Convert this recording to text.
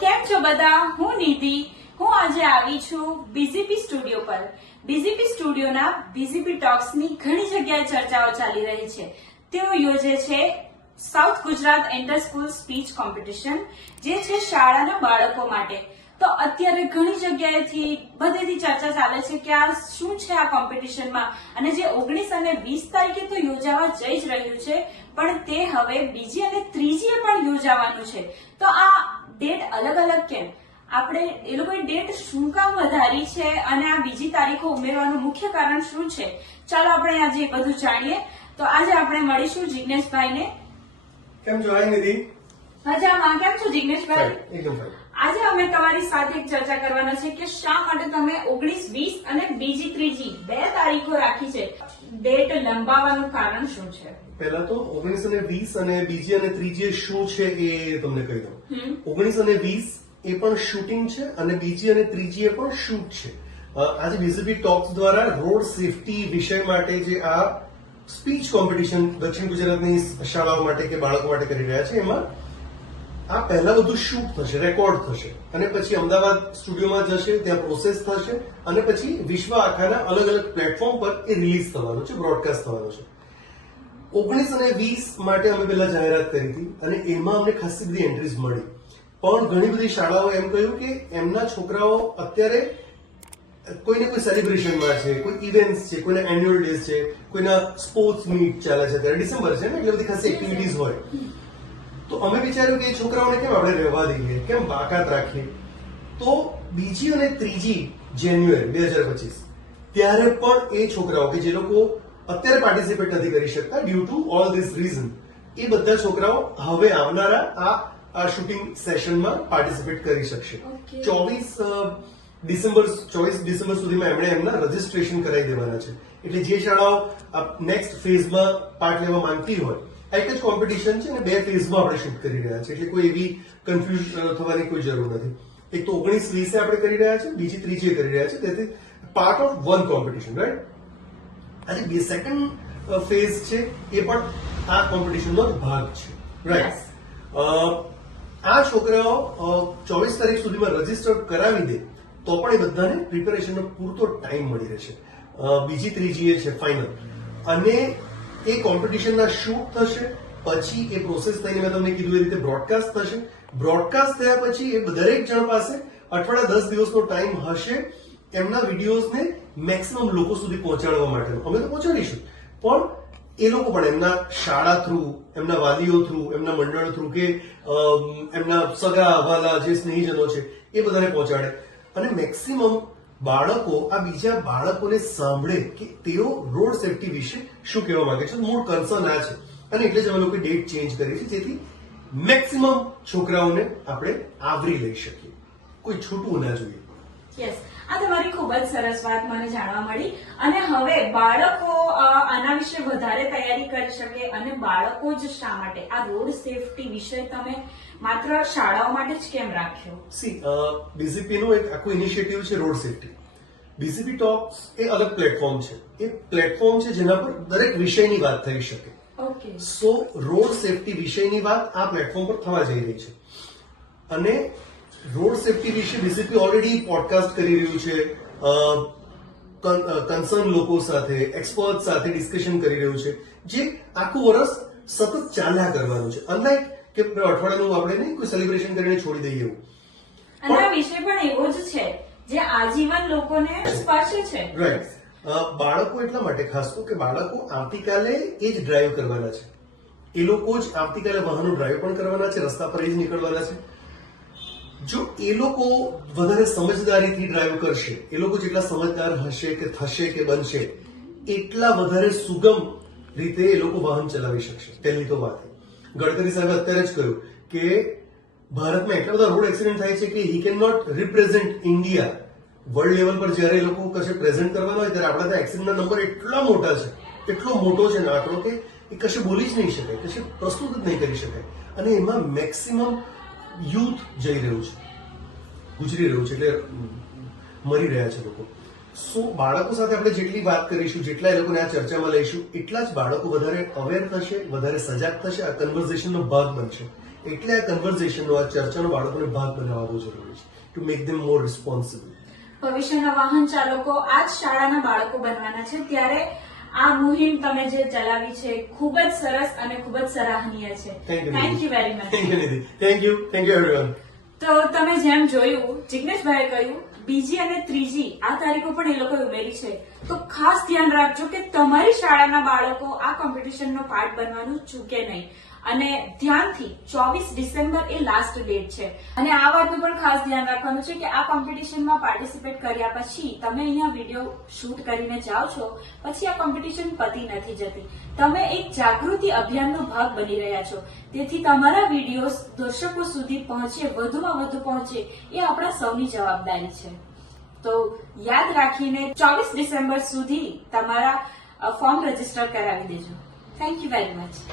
કેમ છો બધા? હું નિધિ. હું આજે આવી છું બીજીપી સ્ટુડિયો પર. બીજીપી સ્ટુડિયોના બીજીપી ટોક્સની ઘણી જગ્યાએ ચર્ચાઓ ચાલી રહી છે. તેઓ યોજે છે south Gujarat enter school speech competition, જે છે શાળાના બાળકો માટે. તો અત્યારે ઘણી જગ્યાએથી બધેથી ચર્ચા ચાલે છે કે આ શું છે આ કોમ્પિટિશનમાં, અને જે 19 અને 20 તારીખે તો યોજાવા જઈ જ રહ્યું છે, પણ તે હવે બીજી અને ત્રીજીએ પણ યોજાવાનું છે. તો આ ડેટ અલગ અલગ કેમ? આપણે એ લોકોએ ડેટ શું કામ વધારી છે અને આ બીજી તારીખો ઉમેરવાનું મુખ્ય કારણ શું છે? ચાલો આપણે આજે એ બધું જાણીએ. તો આજે આપણે મળીશું જિગ્નેશભાઈને. કેમ છો? હાય નિધિ. મજામાં. કેમ છો જિગ્નેશભાઈ? એકદમ ફાઇન. આજે અમે તમારી સાથે એક ચર્ચા કરવાના છે કે શા માટે તમે 19, 20 અને બીજી ત્રીજી 2 તારીખો રાખી છે. ડેટ લંબાવવાનું કારણ શું છે? પહેલા તો 19 અને 20 અને બીજી અને ત્રીજી શું છે એ તમને કહી દઉં. 19 અને 20 એ પણ શૂટિંગ છે અને બીજી અને ત્રીજી એ પણ શૂટ છે. આજે બીજીપી ટોક્સ દ્વારા રોડ સેફટી વિષય માટે જે આ સ્પીચ કોમ્પિટિશન દક્ષિણ ગુજરાતની શાળાઓ માટે કે બાળકો માટે કરી રહ્યા છે, એમાં આ પહેલા બધું શૂટ થશે, રેકોર્ડ થશે અને પછી અમદાવાદ સ્ટુડિયોમાં જશે, ત્યાં પ્રોસેસ થશે અને પછી વિશ્વ આખાના અલગ અલગ પ્લેટફોર્મ પર એ રિલીઝ થવાનું છે, બ્રોડકાસ્ટ થવાનું છે. 19 અને 20 માટે અમે પહેલા જાહેરાત કરી હતી અને એમાં અમને ખાસી બધી એન્ટ્રીઝ મળી, પણ ઘણી બધી શાળાઓ એમ કહ્યું કે એમના છોકરાઓ અત્યારે કોઈને કોઈ સેલિબ્રેશનમાં છે, કોઈ ઇવેન્ટ્સ છે, કોઈના એન્યુઅલ ડેઝ છે, કોઈના સ્પોર્ટ્સ મીટ ચાલે છે, અત્યારે ડિસેમ્બર છે ને, એટલે બધી ખાસી એક્ટિવિટીઝ હોય. તો અમે વિચાર્યું કે એ છોકરાઓને કેમ આપણે રહેવા દઈએ, કેમ બાકાત રાખીએ. તો બીજી અને ત્રીજી જાન્યુઆરી 2025 ત્યારે પણ એ છોકરાઓ કે જે લોકો અત્યારે પાર્ટિસિપેટ નથી કરી શકતા due to all this reason, એ બધા છોકરાઓ હવે આવનારા આ શૂટિંગ સેશનમાં પાર્ટિસિપેટ કરી શકશે. 24 ડિસેમ્બર સુધીમાં એમણે એમના રજીસ્ટ્રેશન કરાવી દેવાના છે. એટલે જે શાળાઓ નેક્સ્ટ ફેઝમાં પાર્ટ લેવા માંગતી હોય, એક જ કોમ્પિટિશન છે અને 2 ફેઝમાં આપણે શૂટ કરી રહ્યા છે, એટલે કોઈ એવી કન્ફ્યુઝ થવાની કોઈ જરૂર નથી. એક તો 19, 20 આપણે કરી રહ્યા છે, બીજી ત્રીજી કરી રહ્યા છે, તેથી part of one competition, right. આજે સેકન્ડ ફેઝ છે એ પણ આ કોમ્પિટિશનનો ભાગ છે, રાઈટ. આ છોકરાઓ 24 તારીખ સુધીમાં રજીસ્ટર કરાવી દે તો પણ એ બધાને પ્રિપેરેશનનો પૂરતો ટાઈમ મળી રહેશે. બીજી ત્રીજી એ છે ફાઇનલ, અને એ કોમ્પિટિશનના શૂટ થશે, પછી એ પ્રોસેસ થઈને મેં તમને કીધું એ રીતે બ્રોડકાસ્ટ થશે. બ્રોડકાસ્ટ થયા પછી એ દરેક જણ પાસે અઠવાડિયા 10 દિવસનો ટાઈમ હશે એમના વિડીયોઝને મેક્સિમમ લોકો સુધી પહોંચાડવા માટેનો. અમે તો પહોંચાડીશું, પણ એ લોકો પણ એમના શાળા થ્રુ, એમના વાલીઓ થ્રુ, એમના મંડળ થ્રુ કે એમના સગા અવાલા જે સ્નેહીજનો છે એ બધાને પહોંચાડે અને મેક્સિમમ બાળકો આ બીજા બાળકોને સાંભળે કે તેઓ રોડ સેફટી વિશે શું કહેવા માંગે છે. મૂળ કન્સર્ન આ છે અને એટલે જ અમે લોકો ડેટ ચેન્જ કરી છે, જેથી મેક્સિમમ છોકરાઓને આપણે આવરી લઈ શકીએ, કોઈ છૂટવું ના જોઈએ. યસ, આ તમારી ખૂબ જ સરસ વાત મને જાણવા મળી. અને હવે બાળકો આના વિશે વધારે તૈયારી કરી શકે, અને બાળકો જ શા માટે આ રોડ સેફટી વિષય તમે માત્ર શાળાઓ માટે જ કેમ રાખ્યો? બીજીપી નું એક આખું ઇનિશિયેટિવ છે રોડ સેફટી. બીજીપી ટોક્સ એ અલગ પ્લેટફોર્મ છે, એ પ્લેટફોર્મ છે જેના પર દરેક વિષયની વાત થઈ શકે. સો રોડ સેફટી વિષયની વાત આ પ્લેટફોર્મ પર થવા જઈ રહી છે, અને રોડ સેફટી વિશે બીજીપી ઓલરેડી પોડકાસ્ટ કરી રહ્યું છે, કન્સર્ન લોકો સાથે, એક્સપર્ટ સાથે ડિસ્કશન કરી રહ્યું છે, જે આખું વર્ષ સતત ચાલ્યા કરવાનું છે. અનલાઇક કે અઠવાડિયાનું આપણે નહીં કોઈ સેલિબ્રેશન કરીને છોડી દઈએ એવું. અને આ વિષય પણ એવો જ છે જે આજીવન લોકોને સ્પર્શે છે. રાઈટ. બાળકો એટલા માટે ખાસ તો કે બાળકો આવતીકાલે એ જ ડ્રાઈવ કરવાના છે, એ લોકો જ આવતીકાલે વાહનો ડ્રાઈવ પણ કરવાના છે, રસ્તા પર એ જ નીકળવાના છે. જો એ લોકો વધારે સમજદારીથી ડ્રાઈવ કરશે, એ લોકો જેટલા સમજદાર હશે કે થશે કે બનશે, એટલા વધારે સુગમ રીતે એ લોકો વાહન ચલાવી શકશે. પહેલી તો વાત. ગડકરી સાહેબે અત્યારે જ કહ્યું કે ભારતમાં એટલા બધા રોડ એક્સિડન્ટ થાય છે કે he can not represent India world level પર. જયારે એ લોકો કશે પ્રેઝન્ટ કરવાના હોય ત્યારે આપણા ત્યાં એક્સિડન્ટના નંબર એટલા મોટા છે, એટલો મોટો છે ને આંકડો કે એ કશે બોલી જ નહીં શકાય, કશે પ્રસ્તુત જ નહીં કરી શકાય. અને એમાં મેક્સિમમ યુથ જઈ રહ્યું છે, ગુજરી રહ્યું છે, એટલે મરી રહ્યા છે લોકો. સો બાળકો સાથે આપણે જેટલી વાત કરીશું, જેટલા એ લોકોને આ ચર્ચામાં લઈશું, એટલા જ બાળકો વધારે અવેર થશે, વધારે સજાગ થશે, આ કન્વર્ઝેશનનો ભાગ બનશે. એટલે આ કન્વર્ઝેશનનો આ ચર્ચાનો બાળકોને ભાગ બનાવવા બહુ જરૂરી છે to make them more responsible. ભવિષ્યના વાહન ચાલકો આ જ શાળાના બાળકો બનવાના છે, ત્યારે આ મુહિમ તમે જે ચલાવી છે ખૂબ જ સરસ અને ખૂબ જ સરાહનીય છે. Thank you very much. Thank you Nidhi. Thank you everyone. તો તમે જેમ જોયું, જિગ્નેશભાઈએ કહ્યું બીજી અને ત્રીજી આ તારીખો પણ એ લોકોએ ઉમેરી છે, તો ખાસ ધ્યાન રાખજો કે તમારી શાળાના બાળકો આ કોમ્પિટિશનનો પાર્ટ બનવાનું ચૂકે નહીં. અને ધ્યાનથી 24 ડિસેમ્બર એ લાસ્ટ ડેટ છે. અને આ વાતનું પણ ખાસ ધ્યાન રાખવાનું છે કે આ કોમ્પિટિશનમાં પાર્ટિસિપેટ કર્યા પછી તમે અહીંયા વિડીયો શૂટ કરીને જાઓ છો, પછી આ કોમ્પિટિશન પતી નથી જતી. તમે એક જાગૃતિ અભિયાનનો ભાગ બની રહ્યા છો, તેથી તમારા વિડીયો દર્શકો સુધી પહોંચે, વધુમાં વધુ પહોંચે, એ આપણા સૌની જવાબદારી છે. તો યાદ રાખીને 24 ડિસેમ્બર સુધી તમારા ફોર્મ રજીસ્ટર કરાવી દેજો. Thank you very much.